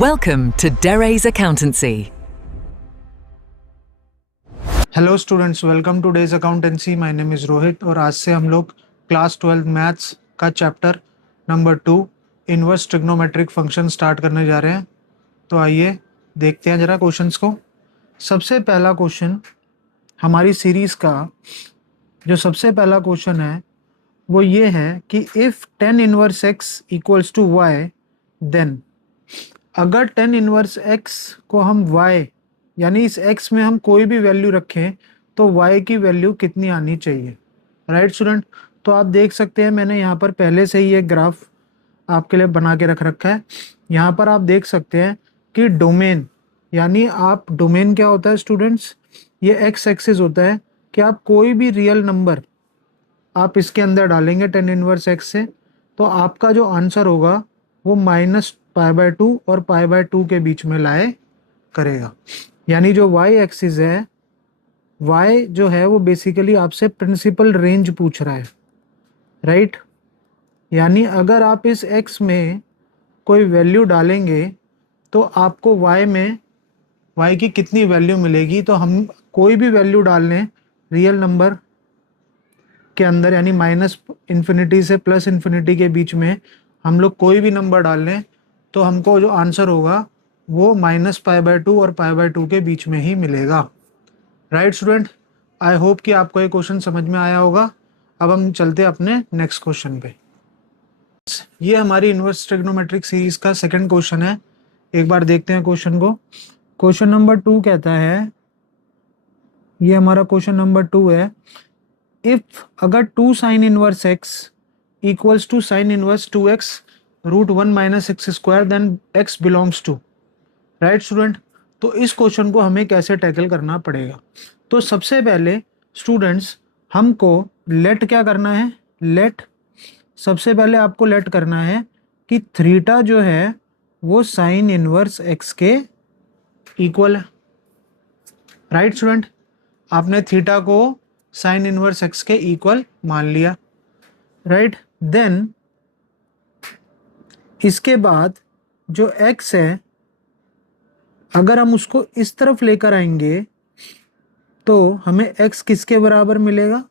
Welcome to Dere's Accountancy. Hello students, welcome two days accountancy. My name is Rohit और आज से हम लोग क्लास 12 मैथ्स का chapter number 2 inverse trigonometric function start करने जा रहे हैं। तो आइए देखते हैं जरा क्वेश्चंस को। सबसे पहला क्वेश्चन हमारी सीरीज़ का जो सबसे पहला क्वेश्चन है वो ये है कि if tan inverse x equals to y, then अगर tan इनवर्स x को हम y यानी इस x में हम कोई भी वैल्यू रखें तो y की वैल्यू कितनी आनी चाहिए। राइट स्टूडेंट, तो आप देख सकते हैं मैंने यहाँ पर पहले से ही एक ग्राफ आपके लिए बना के रख रखा है। यहाँ पर आप देख सकते हैं कि डोमेन यानी आप डोमेन क्या होता है स्टूडेंट्स, ये x एक्सिस होता है कि आप कोई भी रियल नंबर आप इसके अंदर डालेंगे tan इनवर्स x से तो आपका जो आंसर होगा वो -π/2 और π/2 के बीच में लाए करेगा। यानी जो y एक्सिस है, y जो है वो बेसिकली आपसे प्रिंसिपल रेंज पूछ रहा है। राइट, यानी अगर आप इस x में कोई वैल्यू डालेंगे तो आपको y की कितनी वैल्यू मिलेगी। तो हम कोई भी वैल्यू डाल लें रियल नंबर के अंदर यानी -∞ से +∞ के बीच में हम लोग कोई भी नंबर डाल लें तो हमको जो आंसर होगा वो -π/2 और π/2 के बीच में ही मिलेगा। राइट स्टूडेंट, आई होप कि आपको ये क्वेश्चन समझ में आया होगा। अब हम चलते हैं अपने नेक्स्ट क्वेश्चन पे। ये हमारी इनवर्स ट्रिग्नोमेट्रिक सीरीज का सेकंड क्वेश्चन है। एक बार देखते हैं क्वेश्चन को। क्वेश्चन नंबर 2 कहता है, ये हमारा क्वेश्चन नंबर 2 है, इफ अगर 2 sin inverse x equals to sin inverse 2x √1 - x², then x belongs to. Right student, तो इस क्वेश्चन को हमें कैसे टैकल करना पड़ेगा। तो सबसे पहले स्टूडेंट्स हमको लेट क्या करना है, लेट सबसे पहले आपको लेट करना है कि थीटा जो है वो साइन इनवर्स x के इक्वल है। राइट स्टूडेंट, आपने थीटा को साइन इनवर्स x के इक्वल मान लिया। राइट, देन इसके बाद जो x है अगर हम उसको इस तरफ लेकर आएंगे तो हमें x किसके बराबर मिलेगा,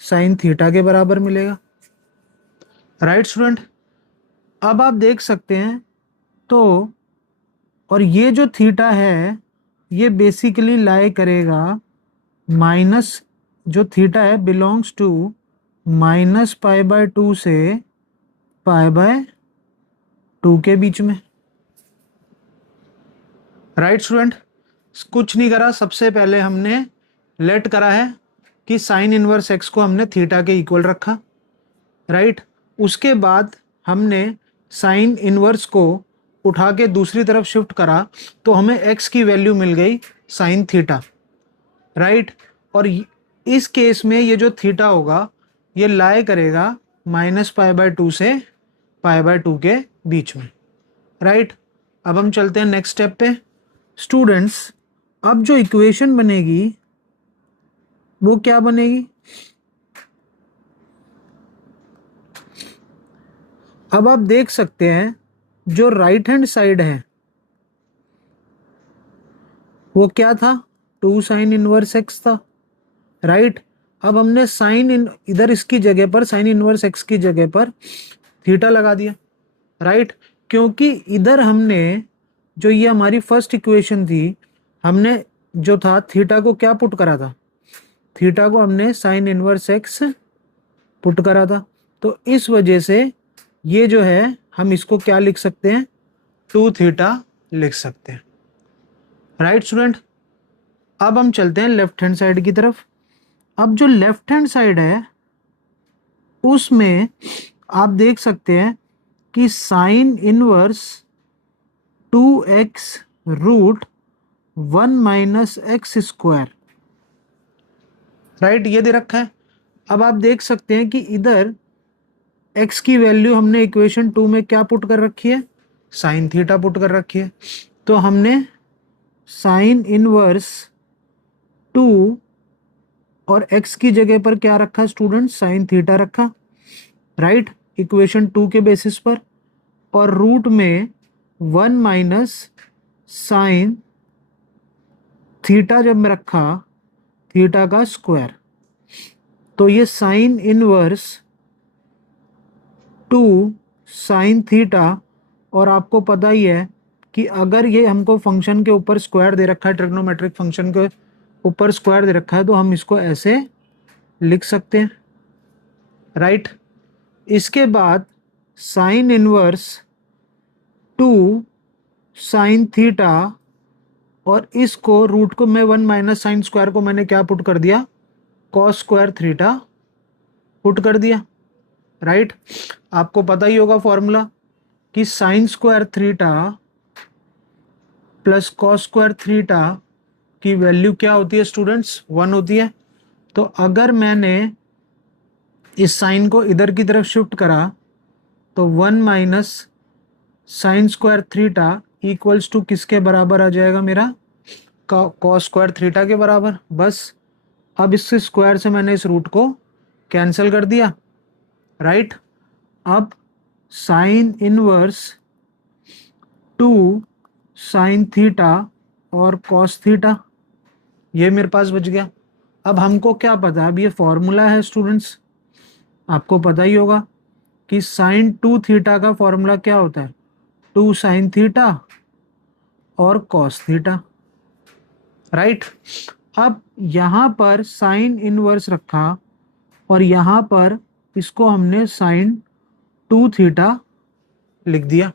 साइन थीटा के बराबर मिलेगा। राइट स्टूडेंट, अब आप देख सकते हैं तो और ये जो थीटा है ये बेसिकली लाई करेगा माइनस, जो थीटा है बिलोंग्स टू -π/2 से π/2 के बीच में। राइट स्टूडेंट, कुछ नहीं करा, सबसे पहले हमने लेट करा है कि साइन इनवर्स x को हमने थीटा के इक्वल रखा। राइट, उसके बाद हमने साइन इनवर्स को उठा के दूसरी तरफ शिफ्ट करा तो हमें x की वैल्यू मिल गई साइन थीटा। राइट, और इस केस में ये जो थीटा होगा ये लाई करेगा -π/2 से π/2 के बीच में। राइट, अब हम चलते हैं नेक्स्ट स्टेप पे। स्टूडेंट्स, अब जो इक्वेशन बनेगी वो क्या बनेगी, अब आप देख सकते हैं जो राइट हैंड साइड है वो क्या था, 2 sin इनवर्स x था। राइट, अब हमने इधर इसकी जगह पर साइन इनवर्स x की जगह पर थीटा लगा दिया। राइट, क्योंकि इधर हमने जो ये हमारी फर्स्ट इक्वेशन थी हमने जो था थीटा को क्या पुट करा था, थीटा को हमने साइन इनवर्स x पुट करा था। तो इस वजह से ये जो है हम इसको क्या लिख सकते हैं, 2 थीटा लिख सकते हैं। राइट स्टूडेंट, अब हम चलते हैं लेफ्ट हैंड साइड की तरफ। अब जो लेफ्ट हैंड साइड है उसमें आप देख सकते हैं कि sine inverse 2x √1 - x²। Right, ये दे रखा है। अब आप देख सकते हैं कि इधर x की वैल्यू हमने इक्वेशन 2 में क्या पुट कर रखी है, साइन थीटा पुट कर रखी है। तो हमने साइन इनवर्स 2 और x की जगह पर क्या रखा स्टूडेंट, साइन थीटा रखा। राइट, इक्वेशन 2 के बेसिस पर, और रूट में 1 माइनस साइन थीटा जब मैं रखा थीटा का स्क्वायर, तो ये साइन इनवर्स 2 साइन थीटा। और आपको पता ही है कि अगर ये हमको फंक्शन के ऊपर स्क्वायर दे रखा है, ट्रिग्नोमेट्रिक फंक्शन के ऊपर स्क्वायर दे रखा है, तो हम इसको ऐसे लिख सकते हैं, राइट। इसके बाद साइन इनवर्स 2 साइन थीटा, और इसको रूट को मैं 1 माइनस साइन स्क्वायर को मैंने क्या पुट कर दिया, कॉस स्क्वायर थीटा पुट कर दिया, राइट। आपको पता ही होगा फॉर्मूला कि sign square theta plus cos square theta की वैल्यू क्या होती है स्टूडेंट्स, 1 होती है। तो अगर मैंने इस साइन को इधर की तरफ शिफ्ट करा तो 1 minus sine square theta equals to किसके बराबर आ जाएगा, मेरा कॉस स्क्वायर थीटा के बराबर। बस अब इससे स्क्वायर से मैंने इस रूट को कैंसिल कर दिया, राइट। अब साइन इनवर्स 2 साइन थीटा और कॉस थीटा ये मेरे पास बच गया। अब हमको क्या पता, अब ये फॉर्मूला है स्टूडेंट्स, आपको पता ही होगा कि साइन 2 थीटा का फॉर्मूला क्या होता है, 2 साइन थीटा और कॉस थीटा, राइट। अब यहाँ पर साइन इनवर्स रखा और यहाँ पर इसको हमने साइन 2 थीटा लिख दिया,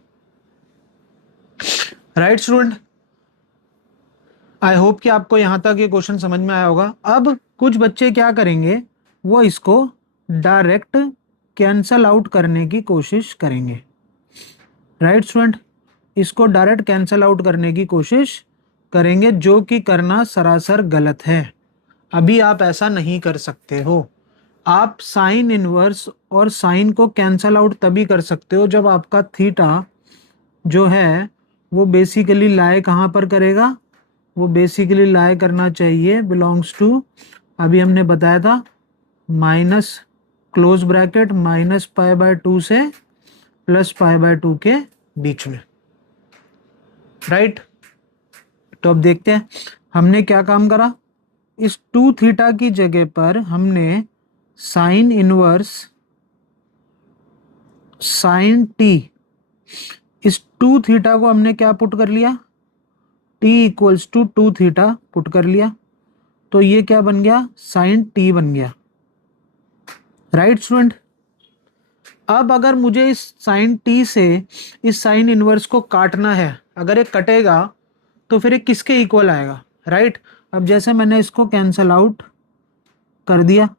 राइट स्टूडेंट। आई होप कि आपको यहाँ तक ये क्वेश्चन समझ में आया होगा। अब कुछ बच्चे क्या करेंगे, वो इसको डायरेक्ट कैंसल आउट करने की कोशिश करेंगे, राइट स्टूडेंट। इसको डायरेक्ट कैंसल आउट करने की कोशिश करेंगे, जो कि करना सरासर गलत है। अभी आप ऐसा नहीं कर सकते हो। आप साइन इनवर्स और साइन को कैंसल आउट तभी कर सकते हो जब आपका थीटा जो है वो बेसिकली लाई कहाँ पर करेगा, वो बेसिकली लाई करना चाहिए बिलोंग्स टू, अभी हमने बताया था, minus close bracket minus pi by 2 से प्लस पाई बाय 2 के बीच में, राइट। तो अब देखते हैं हमने क्या काम करा। इस 2 थीटा की जगह पर हमने साइन इनवर्स साइन टी, इस 2 थीटा को हमने क्या पुट कर लिया, t equals to 2 theta put कर लिया, तो ये क्या बन गया, साइन t बन गया, राइट स्टूडेंट। अब अगर मुझे इस साइन t से इस साइन इनवर्स को काटना है, अगर ये कटेगा तो फिर ये किसके इक्वल आएगा, राइट। अब जैसे मैंने इसको कैंसल आउट कर दिया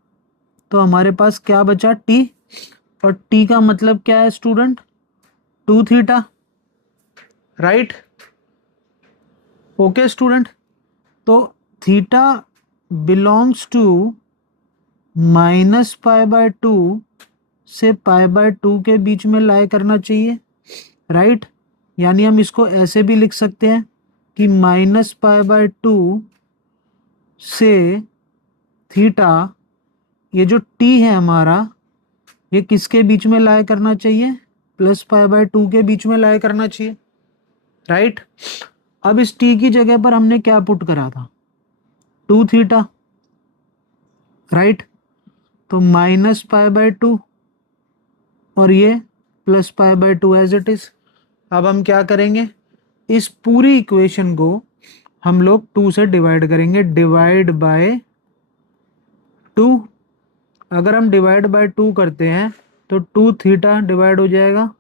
तो हमारे पास क्या बचा, t, और t का मतलब क्या है student, 2 theta, right. Okay student, तो theta belongs to minus pi by 2 से पाई बाय 2 के बीच में लाई करना चाहिए, राइट। यानी हम इसको ऐसे भी लिख सकते हैं कि माइनस पाई बाय 2 से थीटा, ये जो t है हमारा, ये किसके बीच में लाई करना चाहिए, प्लस पाई बाय 2 के बीच में लाई करना चाहिए, राइट। अब इस t की जगह पर हमने क्या पुट करा था, 2 थीटा, राइट। तो माइनस पाई बाय 2 और ये plus pi by 2 as it is. अब हम क्या करेंगे, इस पूरी इक्वेशन को हम लोग 2 से डिवाइड करेंगे, डिवाइड बाय 2। अगर हम डिवाइड बाय 2 करते हैं तो 2 थीटा डिवाइड हो जाएगा,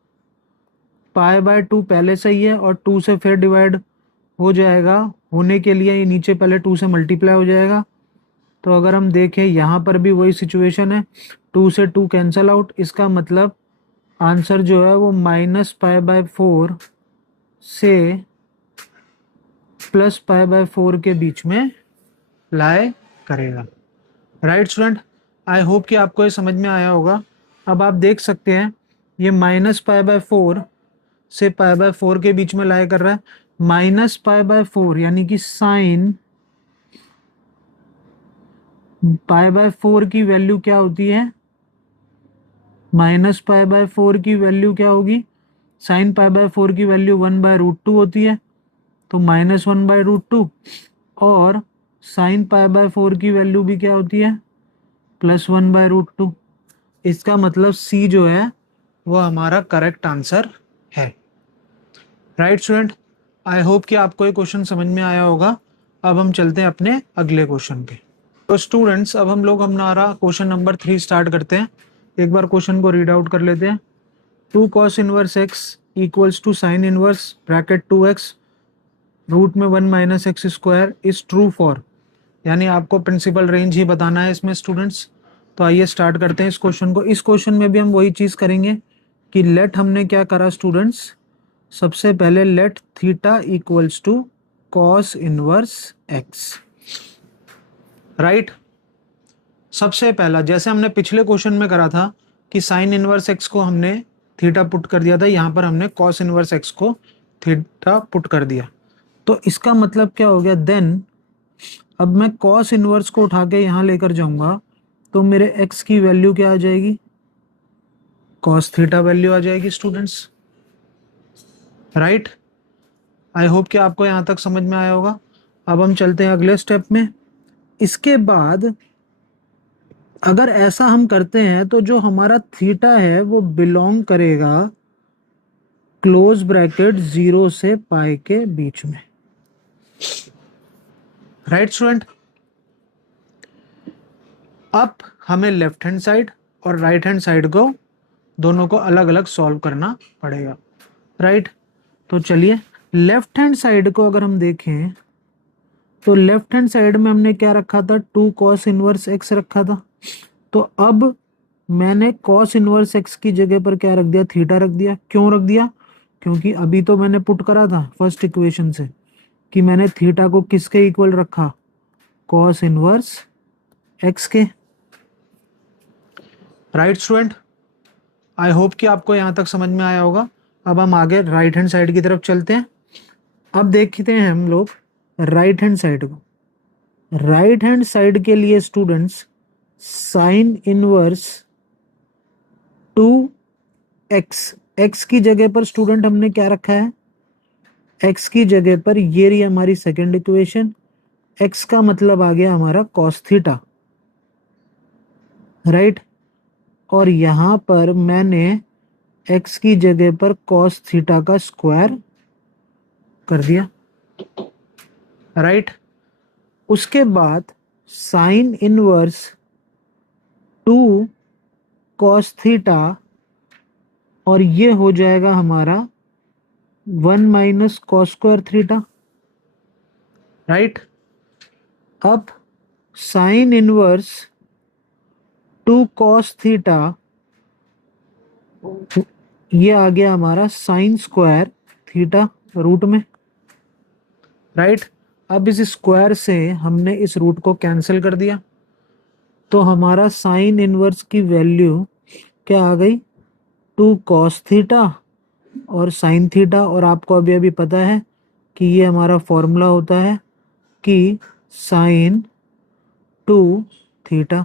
पाई बाय 2 पहले से ही है और 2 से फिर डिवाइड हो जाएगा, होने के लिए ये नीचे पहले 2 से मल्टीप्लाई हो जाएगा। तो अगर हम देखें यहाँ पर भी वही सिचुएशन है, 2 से 2 कैंसल आउट, इसका मतलब आंसर जो है वो माइनस पाई बाय 4 से प्लस पाई बाय 4 के बीच में लाई करेगा, राइट स्टूडेंट। आई होप कि आपको ये समझ में आया होगा। अब आप देख सकते हैं ये माइनस पाई बाय 4 से पाई बाय 4 के बीच में लाई कर रहा है। माइनस पाई बाय 4 यानी कि साइन पाई बाय 4 की वैल्यू क्या होती है, माइनस पाई बाय 4 की वैल्यू क्या होगी, साइन पाई बाय 4 की वैल्यू 1/√2 होती है, तो -1/√2, और साइन पाई बाय 4 की वैल्यू भी क्या होती है, +1/√2। इसका मतलब सी जो है वो हमारा करेक्ट आंसर है। राइट स्टूडेंट, आई होप कि आपको ये क्वेश्चन समझ में आया होगा। अब हम चलते हैं अपने अगले क्वेश्चन पे। तो स्टूडेंट्स, अब हम लोग हमारा क्वेश्चन नंबर 3 स्टार्ट करते हैं। एक बार क्वेश्चन को रीड आउट कर लेते हैं। 2 cos inverse x equals to sine inverse bracket 2x root में 1 minus x square is true for, यानी आपको प्रिंसिपल रेंज ही बताना है इसमें स्टूडेंट्स। तो आइए स्टार्ट करते हैं इस क्वेश्चन को। इस क्वेश्चन में भी हम वही चीज़ करेंगे कि लेट हमने क्या करा स्टूडेंट्स, सबसे पहले let theta equals to cos inverse x. Right, सबसे पहला जैसे हमने पिछले क्वेश्चन में करा था कि साइन इनवर्स एक्स को हमने थीटा पुट कर दिया था, यहाँ पर हमने कॉस इनवर्स एक्स को थीटा पुट कर दिया। तो इसका मतलब क्या हो गया, देन अब मैं कॉस इनवर्स को उठा के यहाँ लेकर जाऊंगा तो मेरे एक्स की वैल्यू क्या आ जाएगी, कॉस थीटा वैल्यू आ जाएगी स्टूडेंट्स। राइट, आई होप कि आपको यहाँ तक समझ में आया होगा। अब हम चलते हैं अगले स्टेप में। इसके बाद अगर ऐसा हम करते हैं तो जो हमारा थीटा है वो बिलोंग करेगा क्लोज ब्रैकेट 0 से पाई के बीच में। राइट स्टूडेंट, अब हमें लेफ्ट हैंड साइड और राइट हैंड साइड को दोनों को अलग अलग सॉल्व करना पड़ेगा। राइट, तो चलिए लेफ्ट हैंड साइड को अगर हम देखें तो लेफ्ट हैंड साइड में हमने क्या रखा था, 2 cos इनवर्स x रखा था। तो अब मैंने cos इनवर्स x की जगह पर क्या रख दिया, थीटा रख दिया। क्यों रख दिया, क्योंकि अभी तो मैंने पुट करा था फर्स्ट इक्वेशन से कि मैंने थीटा को किसके इक्वल रखा, cos इनवर्स x के। राइट स्टूडेंट, आई होप कि आपको यहाँ तक समझ में आया होगा। अब हम आगे राइट हैंड साइड की तरफ चलते हैं। अब देखते हैं हम लोग राइट हैंड साइड को। राइट हैंड साइड के लिए students sine inverse 2x, x की जगह पर स्टूडेंट हमने क्या रखा है, x की जगह पर ये रही हमारी सेकेंड इक्वेशन, x का मतलब आ गया हमारा cos थीटा। राइट, और यहां पर मैंने x की जगह पर cos थीटा का स्क्वायर कर दिया। राइट, उसके बाद साइन इनवर्स 2 cos थीटा, और ये हो जाएगा हमारा 1 minus cos square theta. Right, अब साइन इनवर्स 2 cos थीटा, ये आ गया हमारा साइन स्क्वायर थीटा रूट में। राइट, अब इस स्क्वायर से हमने इस रूट को कैंसिल कर दिया, तो हमारा साइन इनवर्स की वैल्यू क्या आ गई, 2 cos थीटा और साइन थीटा। और आपको अभी अभी पता है कि ये हमारा फॉर्मूला होता है कि साइन 2 थीटा।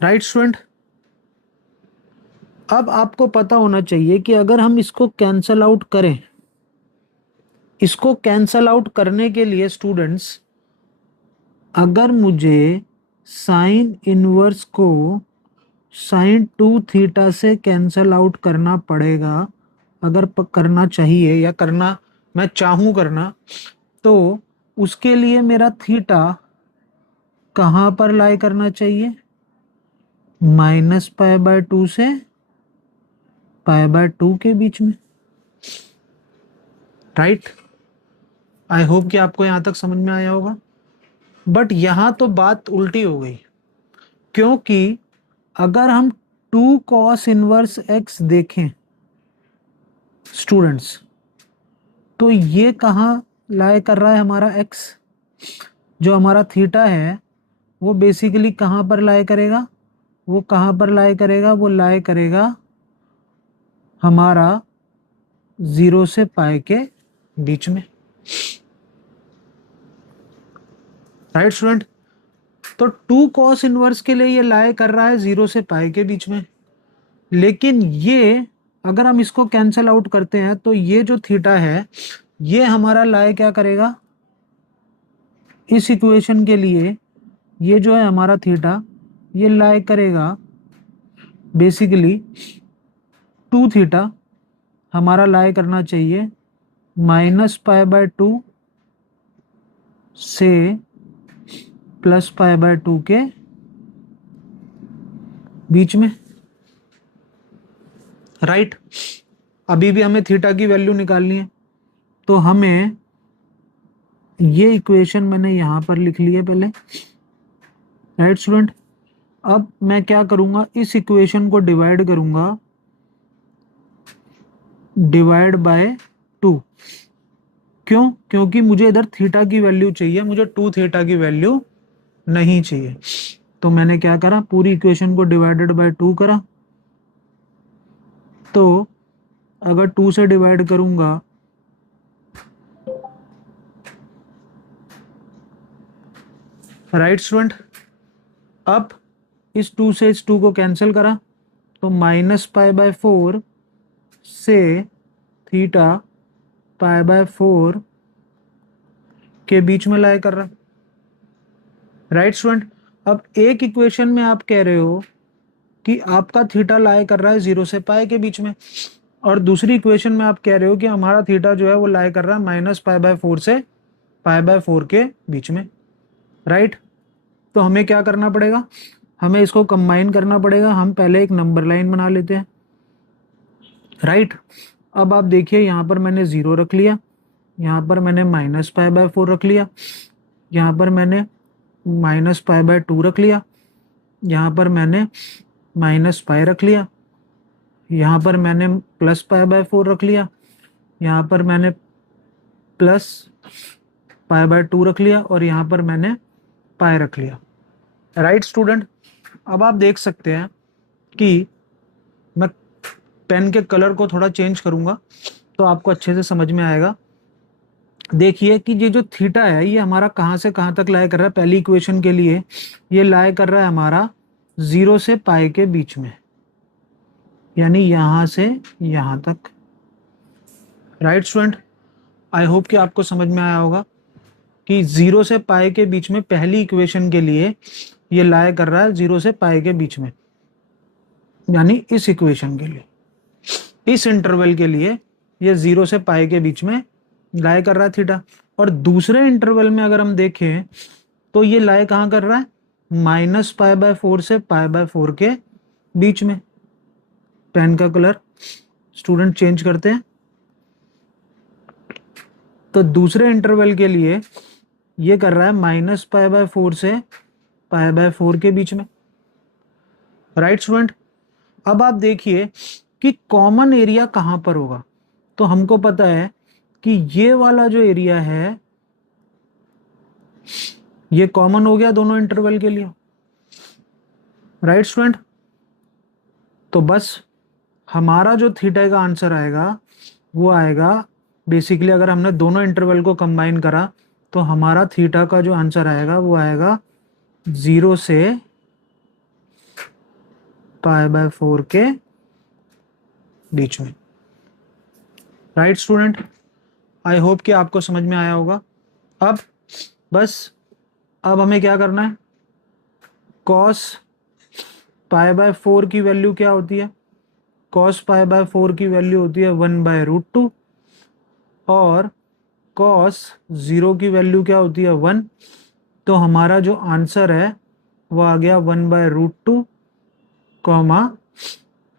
राइट स्टूडेंट, अब आपको पता होना चाहिए कि अगर हम इसको कैंसल आउट करें, इसको कैंसल आउट करने के लिए स्टूडेंट्स अगर मुझे साइन इनवर्स को साइन 2 थीटा से कैंसल आउट करना पड़ेगा, अगर करना चाहिए या करना मैं चाहूँ करना, तो उसके लिए मेरा थीटा कहाँ पर लाई करना चाहिए, -π/2 से π/2 के बीच में। राइट, आई होप कि आपको यहाँ तक समझ में आया होगा। बट यहाँ तो बात उल्टी हो गई, क्योंकि अगर हम 2 cos इनवर्स x देखें स्टूडेंट्स, तो ये कहाँ लाई कर रहा है हमारा x, जो हमारा थीटा है वो बेसिकली कहाँ पर लाई करेगा, वो कहाँ पर लाई करेगा, वो लाई करेगा हमारा 0 से पाई के बीच में। राइट स्टूडेंट, तो 2 cos इनवर्स के लिए ये लाई कर रहा है 0 से पाई के बीच में। लेकिन ये अगर हम इसको कैंसल आउट करते हैं तो ये जो थीटा है ये हमारा लाए क्या करेगा, इस इक्वेशन के लिए ये जो है हमारा थीटा ये लाए करेगा बेसिकली 2 थीटा, हमारा लाए करना चाहिए -π/2 से +π/2 के बीच में, राइट। अभी भी हमें थीटा की वैल्यू निकालनी है, तो हमें ये इक्वेशन मैंने यहां पर लिख ली है पहले, राइट स्टूडेंट। अब मैं क्या करूंगा, इस इक्वेशन को डिवाइड करूंगा डिवाइड बाय 2। क्यों? क्योंकि मुझे इधर थीटा की वैल्यू चाहिए, मुझे 2 थीटा की वैल्यू नहीं चाहिए। तो मैंने क्या करा, पूरी इक्वेशन को डिवाइडेड बाय 2 करा। तो अगर 2 से डिवाइड करूंगा राइट स्टूडेंट, अब इस 2 से इस 2 को कैंसिल करा तो -π/4 से थीटा π/4 के बीच में लाया कर रहा, राइट स्टूडेंट। अब एक इक्वेशन में आप कह रहे हो कि आपका थीटा लाया कर रहा है 0 से पाई के बीच में, और दूसरी इक्वेशन में आप कह रहे हो कि हमारा थीटा जो है वो लाया कर रहा है -π/4 से π/4 के बीच में, राइट। तो हमें क्या करना पड़ेगा, हमें इसको कंबाइन करना पड़ेगा। हम पहले एक नंबर लाइन बना लेते हैं, राइट। अब आप देखिए यहाँ पर मैंने 0 रख लिया, यहाँ पर मैंने -π/4 रख लिया, यहाँ पर मैंने -π/2 रख लिया, यहाँ पर मैंने -π रख लिया, यहाँ पर मैंने +π/4 रख लिया, यहाँ पर मैंने +π/2 रख लिया, और यहाँ पर मैंने पाई रख लिया, राइट स्टूडेंट। अब आप देख सकते हैं कि मैं पेन के कलर को थोड़ा चेंज करूंगा तो आपको अच्छे से समझ में आएगा। देखिए कि ये जो थीटा है ये हमारा कहाँ से कहाँ तक लाया कर रहा है, पहली इक्वेशन के लिए ये लाया कर रहा है हमारा 0 से पाई के बीच में, यानी यहां से यहां तक, राइट स्टूडेंट। आई होप कि आपको समझ में आया होगा कि 0 से पाई के बीच में पहली इक्वेशन के लिए ये लाया कर रहा है 0 से पाई के बीच में, यानी इस इक्वेशन के लिए, इस इंटरवल के लिए ये 0 से पाई के बीच में लाया कर रहा है थीटा। और दूसरे इंटरवल में अगर हम देखें तो ये लाया कहाँ कर रहा है, -π/4 से π/4 के बीच में। पेन का कलर स्टूडेंट चेंज करते हैं, तो दूसरे इंटरवल के लिए ये कर रहा है -π/4 से π/4 के बीच में, राइट स्टूडेंट। अब आप देखिए कि कॉमन एरिया कहां पर होगा, तो हमको पता है कि ये वाला जो एरिया है ये कॉमन हो गया दोनों इंटरवल के लिए, राइट स्टूडेंट। तो बस हमारा जो थीटा का आंसर आएगा वो आएगा, बेसिकली अगर हमने दोनों इंटरवल को कंबाइन करा तो हमारा थीटा का जो आंसर आएगा वो आएगा 0 से π/4 के बीच में, राइट स्टूडेंट। आई होप कि आपको समझ में आया होगा। अब बस अब हमें क्या करना है, cos π/4 की वैल्यू क्या होती है, cos π/4 की वैल्यू होती है 1/√2, और cos 0 की वैल्यू क्या होती है 1। तो हमारा जो आंसर है वो आ गया 1/√2,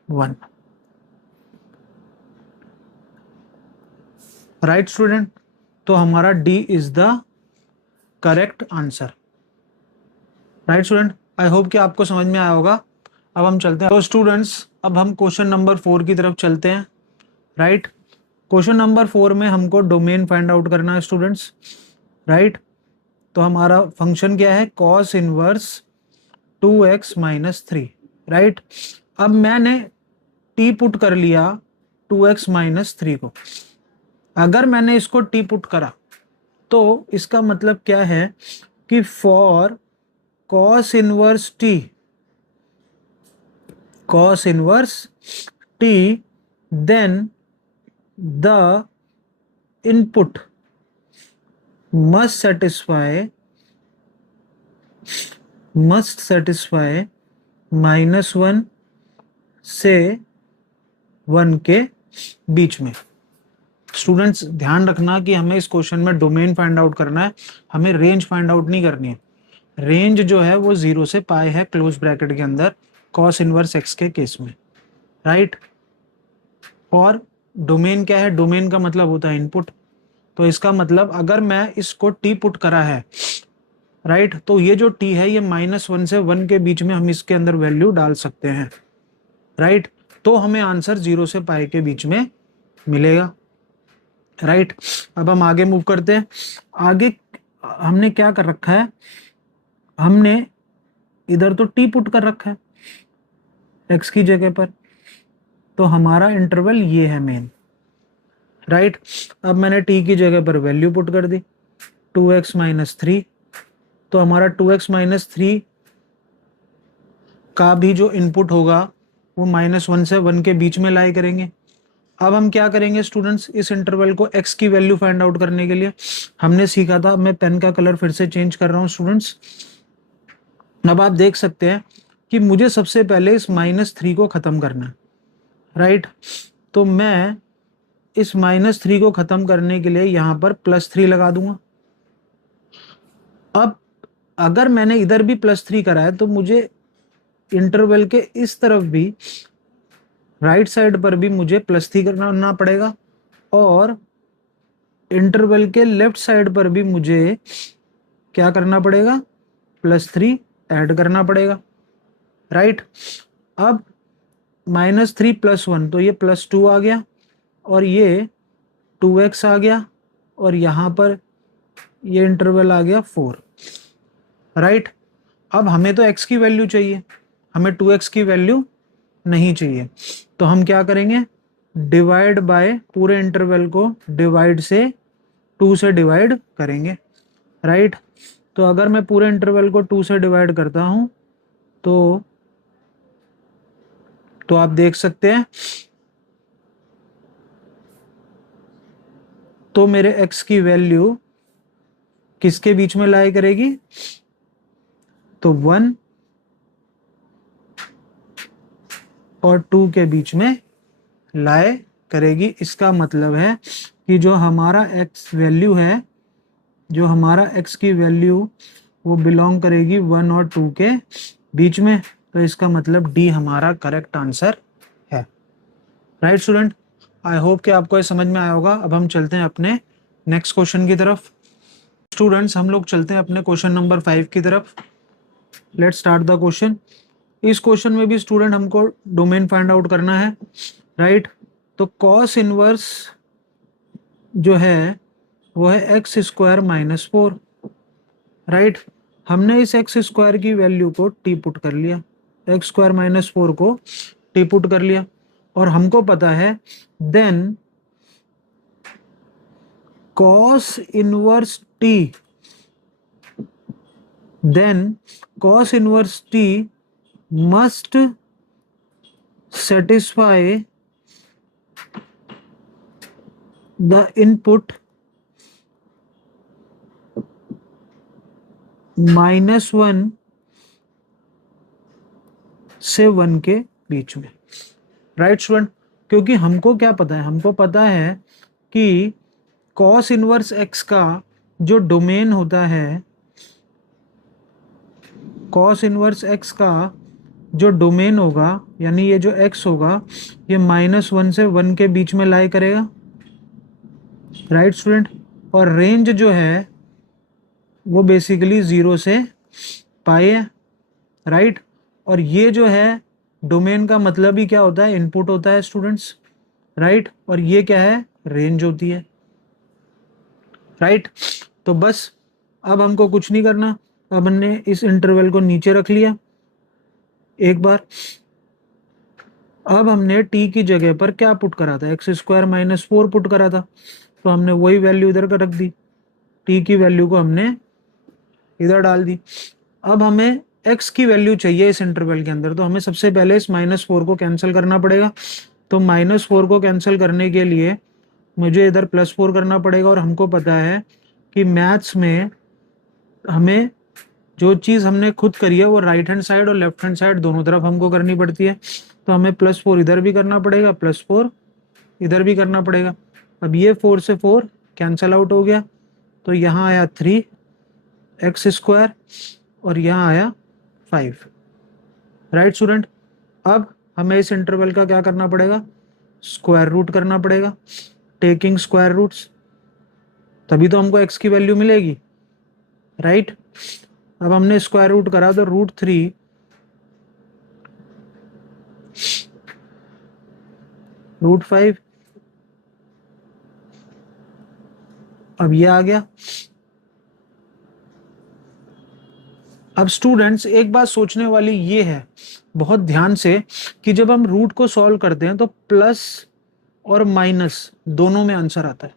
1, राइट स्टूडेंट। तो हमारा D is the correct answer, right student. I hope कि आपको समझ में आया होगा। अब हम चलते हैं, तो स्टूडेंट्स अब हम क्वेश्चन नंबर 4 की तरफ चलते हैं, राइट। क्वेश्चन नंबर 4 में हमको डोमेन फाइंड आउट करना है स्टूडेंट्स, राइट। तो हमारा फंक्शन क्या है, cos इनवर्स 2x - 3, राइट। अब मैंने t पुट कर लिया 2x - 3 को। अगर मैंने इसको t पुट करा तो इसका मतलब क्या है कि for cos inverse t, cos inverse t, then the input must satisfy -1 से 1 के बीच में। स्टूडेंट्स ध्यान रखना कि हमें इस क्वेश्चन में डोमेन फाइंड आउट करना है, हमें रेंज फाइंड आउट नहीं करनी है। रेंज जो है वो 0 से पाई है क्लोज ब्रैकेट के अंदर cos इनवर्स x के केस में, राइट। और डोमेन क्या है? डोमेन का मतलब होता है इनपुट। तो इसका मतलब अगर मैं इसको t पुट करा है, राइट, तो ये जो t है ये -1 से 1 के बीच में हम इसके अंदर वैल्यू डाल सकते हैं, राइट। तो हमें आंसर 0 से पाई के बीच में मिलेगा, राइट। अब हम आगे मूव करते हैं। आगे हमने क्या कर रखा है? हमने इधर तो t पुट कर रखा है x की जगह पर, तो हमारा इंटरवल ये है मेन, राइट। अब मैंने t की जगह पर वैल्यू पुट कर दी 2x - 3, तो हमारा 2x - 3 का भी जो इनपुट होगा वो -1 से 1 के बीच में लाई करेंगे। अब हम क्या करेंगे स्टूडेंट्स? इस इंटरवल को x की वैल्यू फाइंड आउट करने के लिए हमने सीखा था, मैं पेन का कलर फिर से चेंज कर रहा हूँ स्टूडेंट्स। अब आप देख सकते हैं कि मुझे सबसे पहले इस -3 को खत्म करना है, राइट। तो मैं इस -3 को खत्म करने के लिए यहाँ पर +3 लगा दूंगा। अब अगर मैंने इधर भी +3 करा है तो मुझे इंटरवल के इस तरफ भी, राइट साइड पर भी मुझे +3 करना पड़ेगा, और इंटरवल के लेफ्ट साइड पर भी मुझे क्या करना पड़ेगा? +3 ऐड करना पड़ेगा, राइट। अब -3 + 1 तो ये +2 आ गया, और ये 2x आ गया, और यहाँ पर ये इंटरवल आ गया 4, राइट। अब हमें तो x की वैल्यू चाहिए, हमें 2x की वैल्यू नहीं चाहिए, तो हम क्या करेंगे? डिवाइड बाय पूरे इंटरवल को डिवाइड से 2 से डिवाइड करेंगे, राइट। तो अगर मैं पूरे इंटरवल को 2 से डिवाइड करता हूं तो आप देख सकते हैं, तो मेरे x की वैल्यू किसके बीच में लाई करेगी? तो 1 और 2 के बीच में लाई करेगी। इसका मतलब है कि जो हमारा x वैल्यू है, जो हमारा x की वैल्यू वो बिलोंग करेगी 1 और 2 के बीच में। तो इसका मतलब D हमारा करेक्ट आंसर है, राइट स्टूडेंट। आई होप कि आपको ये समझ में आया होगा। अब हम चलते हैं अपने नेक्स्ट क्वेश्चन की तरफ। स्टूडेंट्स हम लोग चलते हैं अपने क्वेश्चन नंबर 5 की तरफ। Let's start the question. इस क्वेश्चन में भी स्टूडेंट हमको डोमेन फाइंड आउट करना है, राइट। तो cos इनवर्स जो है वो है x² - 4, राइट। हमने इस x² की वैल्यू को t पुट कर लिया, x² - 4 को t पुट कर लिया, और हमको पता है then cos inverse t must satisfy the input -1 से 1 के बीच में, राइट स्टूडेंट। क्योंकि हमको क्या पता है? हमको पता है कि cos इनवर्स x का जो डोमेन होता है, cos इनवर्स x का जो डोमेन होगा, यानी ये जो x होगा ये -1 से 1 के बीच में लाई करेगा, राइट स्टूडेंट। और रेंज जो है वो बेसिकली 0 से पाई है, राइट। और ये जो है डोमेन का मतलब ही क्या होता है? इनपुट होता है स्टूडेंट्स, राइट। और ये क्या है? रेंज होती है, राइट। तो बस अब हमको कुछ नहीं करना, अब हमने इस इंटरवल को नीचे रख लिया एक बार। अब हमने t की जगह पर क्या पुट करा था? x² - 4 पुट करा था, तो हमने वही वैल्यू इधर कर रख दी, t की वैल्यू को हमने इधर डाल दी। अब हमें x की वैल्यू चाहिए इस इंटरवल के अंदर, तो हमें सबसे पहले इस -4 को कैंसिल करना पड़ेगा। तो -4 को कैंसिल करने के लिए मुझे इधर +4 करना पड़ेगा, और हमको पता है कि मैथ्स में हमें जो चीज़ हमने खुद करी है वो राइट हैंड साइड और लेफ्ट हैंड साइड दोनों तरफ हमको करनी पड़ती है। तो हमें +4 इधर भी करना पड़ेगा, +4 इधर भी करना पड़ेगा। अब ये 4 से 4 कैंसल आउट हो गया, तो यहाँ आया 3x² और यहाँ आया 5। राइट स्टूडेंट, अब हमें इस इंटरवल का क्या करना पड़ेगा, स्क्वायर रूट करना पड़ेगा, टेकिंग स्क्वायर रूट्स, तभी तो हमको x की वैल्यू मिलेगी। राइट, अब हमने स्क्वायर रूट करा तो √3 √5, अब ये आ गया। अब स्टूडेंट्स एक बात सोचने वाली ये है बहुत ध्यान से कि जब हम रूट को सॉल्व करते हैं तो प्लस और माइनस दोनों में आंसर आता है।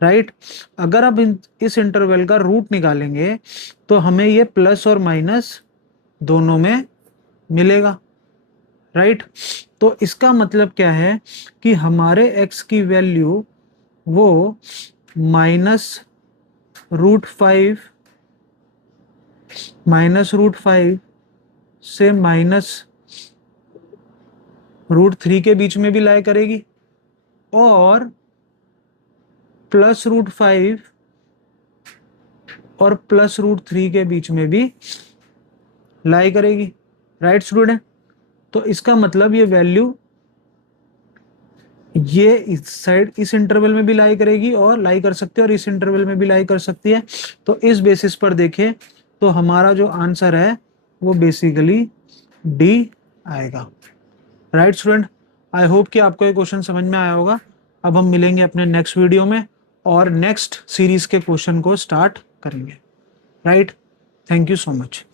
राइट, अगर आप इस इंटरवल का रूट निकालेंगे तो हमें ये प्लस और माइनस दोनों में मिलेगा। राइट, तो इसका मतलब क्या है कि हमारे x की वैल्यू वो -√5 से -√3 के बीच में भी लाई करेगी, और +√5 और +√3 के बीच में भी लाई करेगी। राइट स्टूडेंट, तो इसका मतलब ये वैल्यू ये इस साइड इस इंटरवल में भी लाई करेगी और लाई कर सकती है, और इस इंटरवल में भी लाई कर सकती है। तो इस बेसिस पर देखें तो हमारा जो आंसर है वो बेसिकली डी आएगा। राइट स्टूडेंट, आई होप कि आपको ये क्वेश्चन समझ में आया होगा। अब हम मिलेंगे अपने नेक्स्ट वीडियो में और नेक्स्ट सीरीज के क्वेश्चन को स्टार्ट करेंगे। Right, thank you so much.